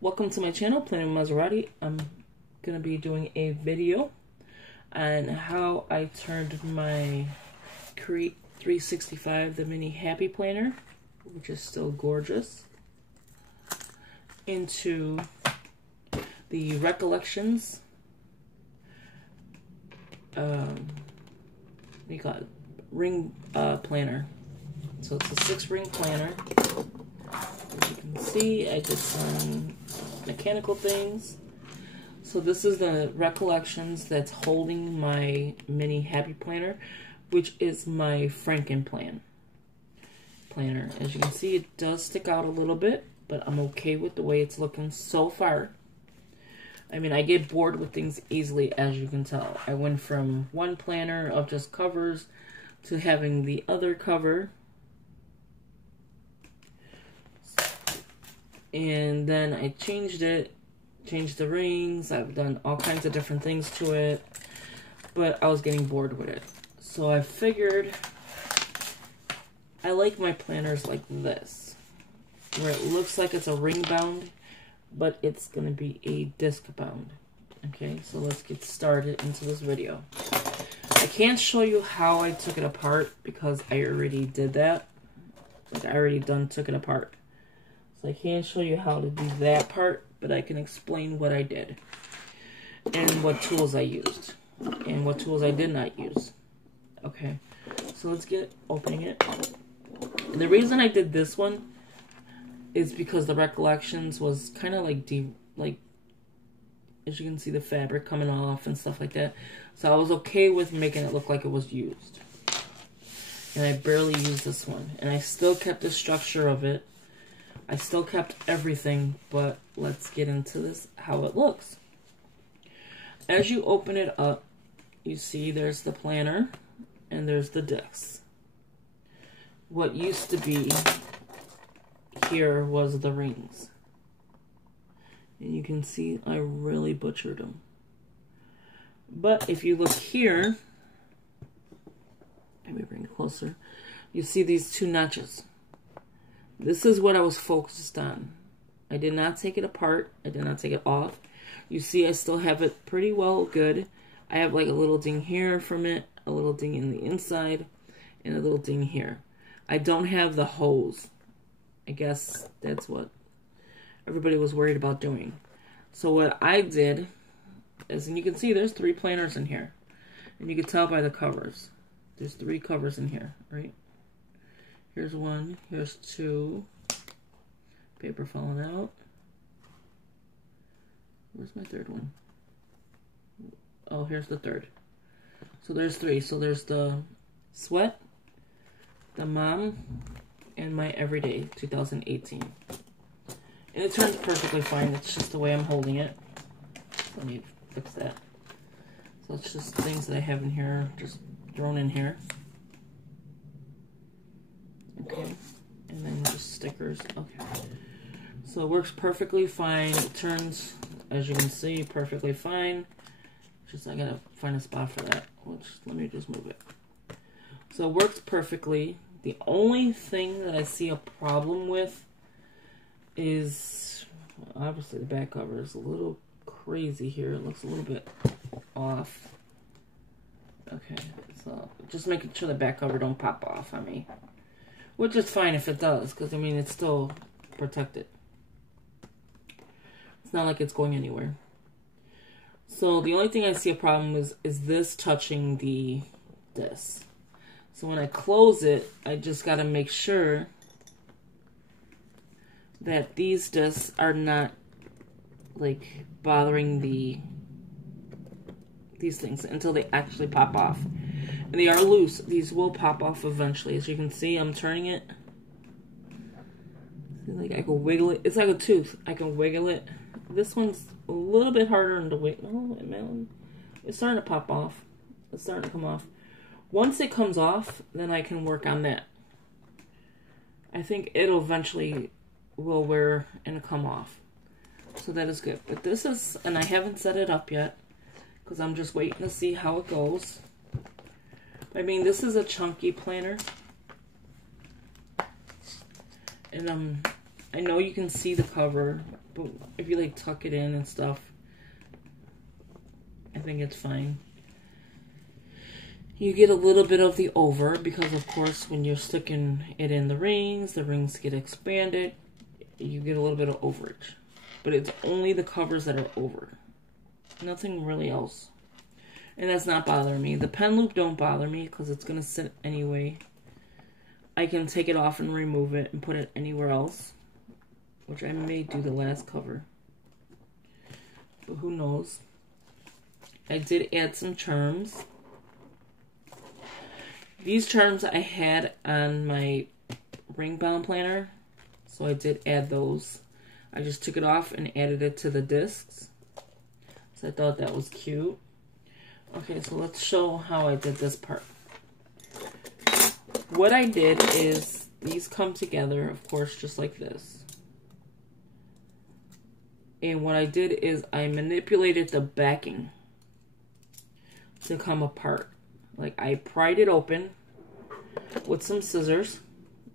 Welcome to my channel, Planning Maserati. I'm going to be doing a video on how I turned my Create 365, the mini happy planner, which is still gorgeous, into the Recollections, what do you call it, ring planner. So it's a 6-ring planner. As you can see, I did some mechanical things. So this is the Recollections that's holding my mini happy planner, which is my Franken planner. As you can see, it does stick out a little bit, but I'm okay with the way it's looking so far. I mean, I get bored with things easily, as you can tell. I went from one planner of just covers to having the other cover. And then I changed it, changed the rings. I've done all kinds of different things to it, but I was getting bored with it. So I figured I like my planners like this, where it looks like it's a ring bound, but it's going to be a disc bound. Okay, so let's get started into this video. I can't show you how I took it apart because I already did that. Like, I already took it apart. So I can't show you how to do that part, but I can explain what I did and what tools I used and what tools I did not use. Okay, so let's get opening it. And the reason I did this one is because the Recollections was kind of like as you can see, the fabric coming off and stuff like that. So I was okay with making it look like it was used. And I barely used this one. And I still kept the structure of it. I still kept everything, but let's get into this, how it looks. As you open it up, you see there's the planner and there's the discs. What used to be here was the rings. And you can see I really butchered them. But if you look here, let me bring it closer, you see these 2 notches. This is what I was focused on. I did not take it apart. I did not take it off. You see I still have it pretty well good. I have like a little ding here from it, a little ding in the inside, and a little ding here. I don't have the hose. I guess that's what everybody was worried about doing. So what I did is, and you can see there's 3 planners in here. And you can tell by the covers. There's 3 covers in here, right? Here's 1, here's 2. Paper falling out. Where's my 3rd one? Oh, here's the 3rd. So there's 3. So there's the Sweat, the Mom, and my Everyday 2018. And it turns perfectly fine. It's just the way I'm holding it. Let me fix that. So it's just things that I have in here, just thrown in here. Okay, and then just stickers. Okay, so it works perfectly fine. It turns, as you can see, perfectly fine. Just I gotta find a spot for that. Let me just move it. So it works perfectly. The only thing that I see a problem with is, obviously the back cover is a little crazy here. It looks a little bit off. Okay, so just making sure the back cover don't pop off on me. Which is fine if it does, because, I mean, it's still protected. It's not like it's going anywhere. So the only thing I see a problem is this touching this. So when I close it, I just got to make sure that these discs are not, like, bothering these things until they actually pop off. And they are loose. These will pop off eventually. As you can see, I'm turning it. Like I can wiggle it. It's like a tooth. I can wiggle it. This one's a little bit harder to wiggle. Oh, man. It's starting to pop off. It's starting to come off. Once it comes off, then I can work on that. I think it'll eventually will wear and come off. So that is good. But this is, and I haven't set it up yet because I'm just waiting to see how it goes. I mean, this is a chunky planner. And I know you can see the cover, But if you like tuck it in and stuff, I think it's fine. You get a little bit of the over because, of course, when you're sticking it in the rings get expanded. You get a little bit of overage. But it's only the covers that are over. Nothing really else. And that's not bothering me. The pen loop don't bother me because it's going to sit anyway. I can take it off and remove it and put it anywhere else. Which I may do the last cover. But who knows. I did add some charms. These charms I had on my ring bound planner. So I did add those. I just took it off and added it to the discs. So I thought that was cute. Okay, so let's show how I did this part. What I did is these come together, of course, just like this. And what I did is I manipulated the backing to come apart. Like I pried it open with some scissors,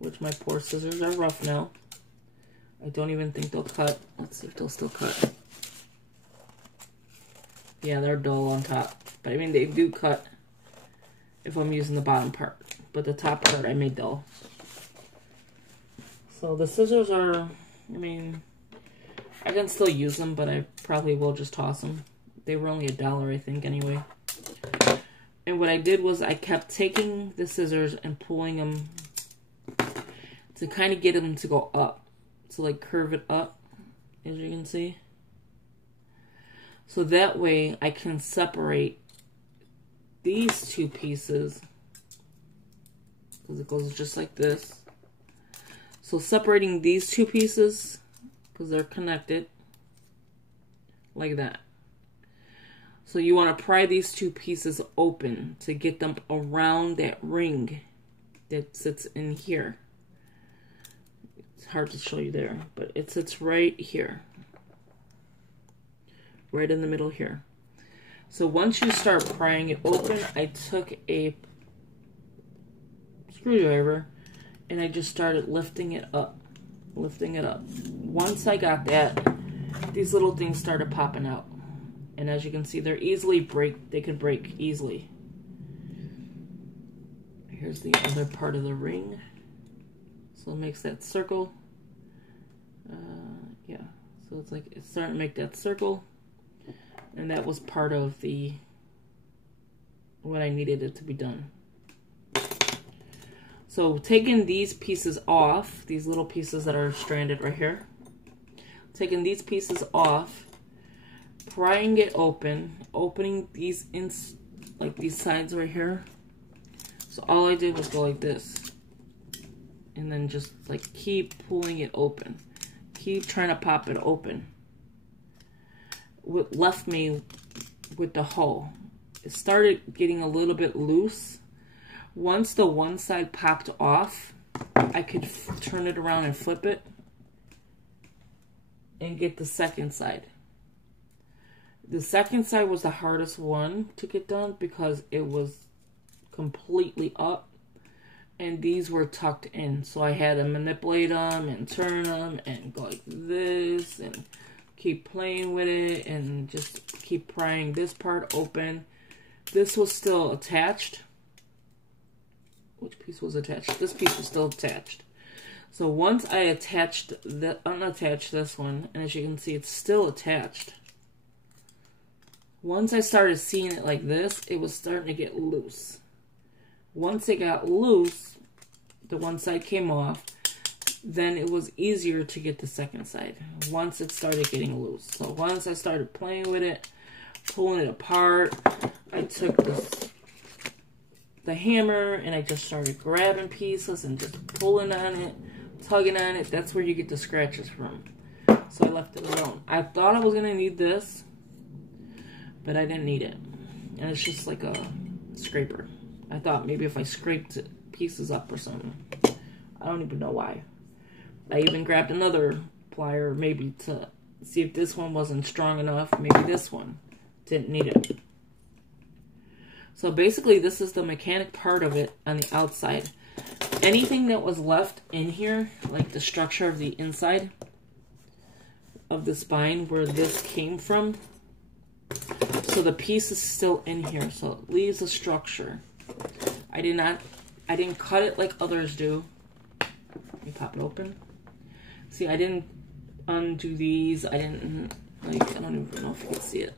which my poor scissors are rough now. I don't even think they'll cut. Let's see if they'll still cut. Yeah, they're dull on top. But I mean, they do cut if I'm using the bottom part. But the top part I made dull. So the scissors are, I mean, I can still use them, but I probably will just toss them. They were only $1, I think, anyway. And what I did was I kept taking the scissors and pulling them to kind of get them to go up. To like curve it up, as you can see. So that way I can separate these two pieces. Because it goes just like this. So separating these two pieces, because they're connected, like that. So you want to pry these two pieces open to get them around that ring that sits in here. It's hard to show you there, but it sits right here. Right in the middle here. So once you start prying it open, I took a screwdriver and I just started lifting it up. Lifting it up. Once I got that, these little things started popping out. And as you can see, they're easily they could break easily. Here's the other part of the ring. So it makes that circle. Yeah, so it's like it's starting to make that circle. And that was part of what I needed it to be done. So taking these pieces off, these little pieces that are stranded right here. Taking these pieces off, prying it open, opening these like these sides right here. So all I did was go like this. And then just like keep pulling it open. Keep trying to pop it open. What left me with the hole. It started getting a little bit loose. Once the one side popped off, I could turn it around and flip it and get the second side. The second side was the hardest one to get done because it was completely up and these were tucked in. So I had to manipulate them and turn them and go like this and keep playing with it and just keep prying this part open. This was still attached. Which piece was attached? This piece was still attached. So once I unattached this one, and as you can see, it's still attached. Once I started seeing it like this, it was starting to get loose. Once it got loose, the one side came off, then it was easier to get the second side. Once it started getting loose. So once I started playing with it, pulling it apart, I took the hammer and I just started grabbing pieces and just pulling on it, tugging on it. That's where you get the scratches from. So I left it alone. I thought I was going to need this, but I didn't need it. And it's just like a scraper. I thought maybe if I scraped pieces up or something. I don't even know why. I even grabbed another plier maybe to see if this one wasn't strong enough. Maybe this one didn't need it. So basically this is the mechanic part of it on the outside. Anything that was left in here, like the structure of the inside, of the spine where this came from. So the piece is still in here, so it leaves a structure. I didn't cut it like others do. Let me pop it open. See, I didn't undo these. I don't even know if you can see it.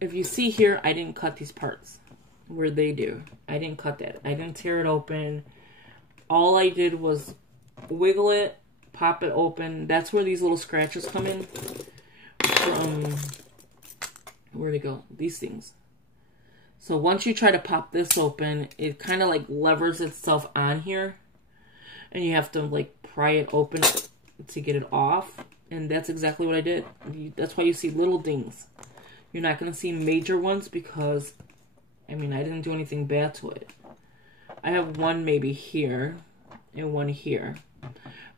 If you see here, I didn't cut these parts where they do. I didn't cut that. I didn't tear it open. All I did was wiggle it, pop it open. That's where these little scratches come in from, where'd it go? These things. So once you try to pop this open, it kind of like levers itself on here. And you have to like pry it open to get it off. And that's exactly what I did. That's why you see little dings. You're not going to see major ones because, I mean, I didn't do anything bad to it. I have one maybe here and one here.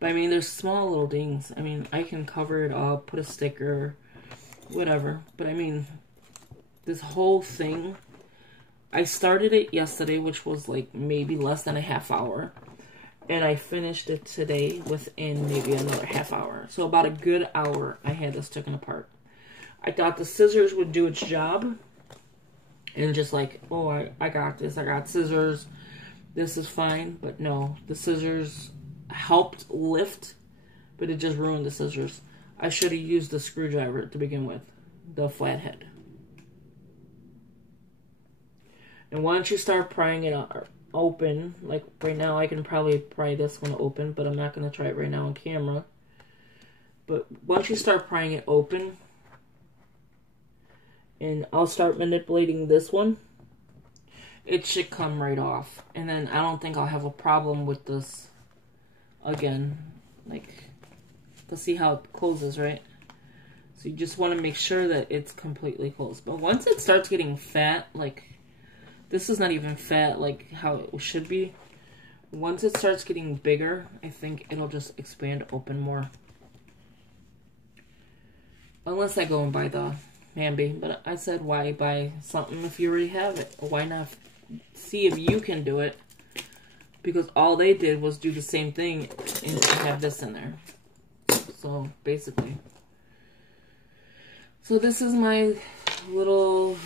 But I mean, there's small little dings. I mean, I can cover it up, put a sticker, whatever. But I mean, this whole thing, I started it yesterday, which was like maybe less than a half hour. And I finished it today within maybe another half hour. So about a good hour I had this taken apart. I thought the scissors would do its job. And just like, oh, I got this. I got scissors. This is fine. But no, the scissors helped lift, but it just ruined the scissors. I should have used the screwdriver to begin with. The flathead. And once you start prying it open, like right now I can probably pry this one open, but I'm not going to try it right now on camera. But once you start prying it open, and I'll start manipulating this one, it should come right off. And then I don't think I'll have a problem with this again. Like, to see how it closes, right? So you just want to make sure that it's completely closed. But once it starts getting fat, like, this is not even fat like how it should be. Once it starts getting bigger, I think it'll just expand open more. Unless I go and buy the Bambi. But I said, why buy something if you already have it? Why not see if you can do it? Because all they did was do the same thing and have this in there. So, basically. So this is my little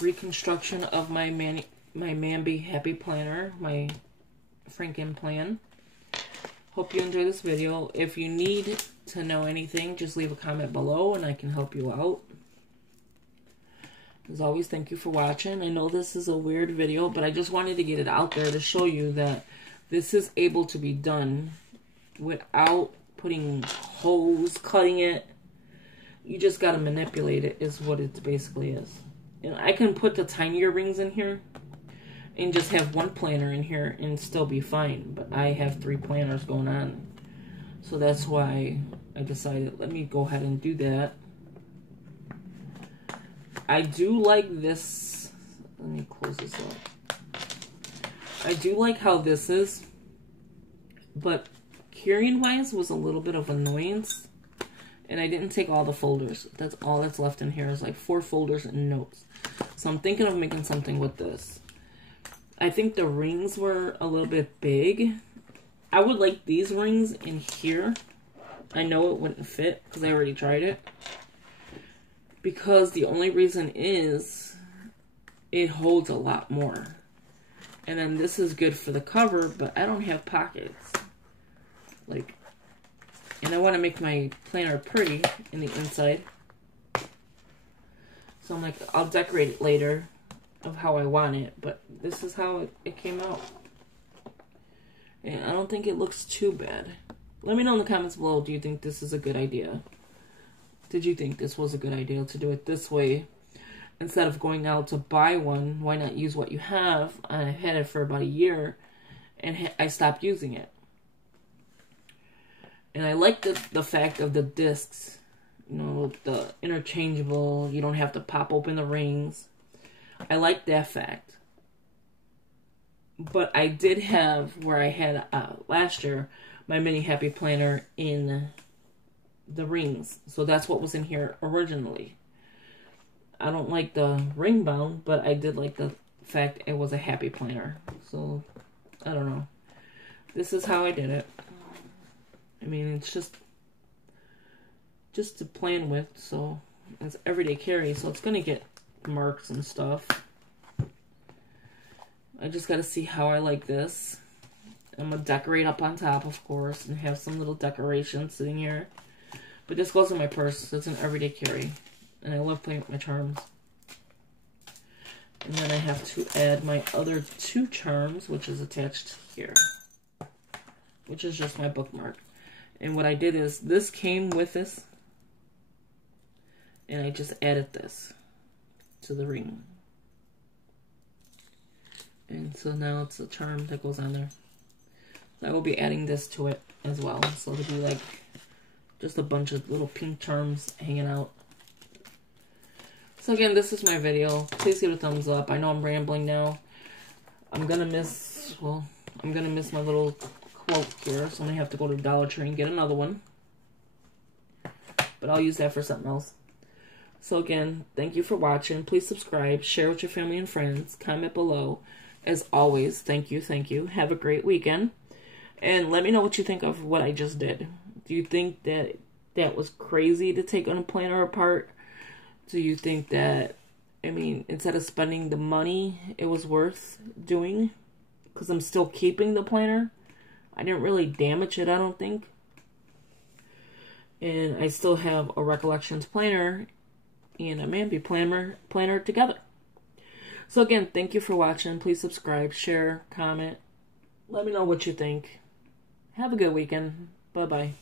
reconstruction of my Bambi Happy Planner, my Franken plan. Hope you enjoy this video. If you need to know anything, just leave a comment below and I can help you out. As always, thank you for watching. I know this is a weird video, but I just wanted to get it out there to show you that this is able to be done without putting holes, cutting it. You just got to manipulate it is what it basically is. And I can put the tinier rings in here and just have one planner in here and still be fine. But I have 3 planners going on. So that's why I decided, let me go ahead and do that. I do like this. Let me close this up. I do like how this is. But carrying-wise was a little bit of annoyance. And I didn't take all the folders. That's all that's left in here is like 4 folders and notes. So I'm thinking of making something with this. I think the rings were a little bit big. I would like these rings in here. I know it wouldn't fit because I already tried it. Because the only reason is it holds a lot more. And then this is good for the cover, but I don't have pockets. Like, and I want to make my planner pretty in the inside. So I'm like, I'll decorate it later of how I want it. But this is how it came out. And I don't think it looks too bad. Let me know in the comments below, do you think this is a good idea? Did you think this was a good idea to do it this way? Instead of going out to buy one, why not use what you have? I had it for about a year, and I stopped using it. And I like the fact of the discs. You know, the interchangeable. You don't have to pop open the rings. I like that fact. But I did have, where I had last year, my mini Happy Planner in the rings. So that's what was in here originally. I don't like the ring bound, but I did like the fact it was a Happy Planner. So, I don't know. This is how I did it. I mean, it's just just to plan with, so it's everyday carry, so it's gonna get marks and stuff. I just gotta see how I like this. I'm gonna decorate up on top, of course, and have some little decorations sitting here. But this goes in my purse, so it's an everyday carry. And I love playing with my charms. And then I have to add my other 2 charms, which is attached here. Which is just my bookmark. And what I did is, this came with this. And I just added this to the ring. And so now it's a charm that goes on there. So I will be adding this to it as well. So it'll be like just a bunch of little pink charms hanging out. So again, this is my video. Please give it a thumbs up. I know I'm rambling now. I'm gonna miss my little quote here. So I'm gonna have to go to Dollar Tree and get another one. But I'll use that for something else. So again, thank you for watching. Please subscribe, share with your family and friends, comment below. As always, thank you, thank you. Have a great weekend. And let me know what you think of what I just did. Do you think that that was crazy to take on a planner apart? Do you think that, I mean, instead of spending the money, it was worth doing? Because I'm still keeping the planner. I didn't really damage it, I don't think. And I still have a Recollections planner and a Manby planner together. So again, thank you for watching. Please subscribe, share, comment. Let me know what you think. Have a good weekend. Bye-bye.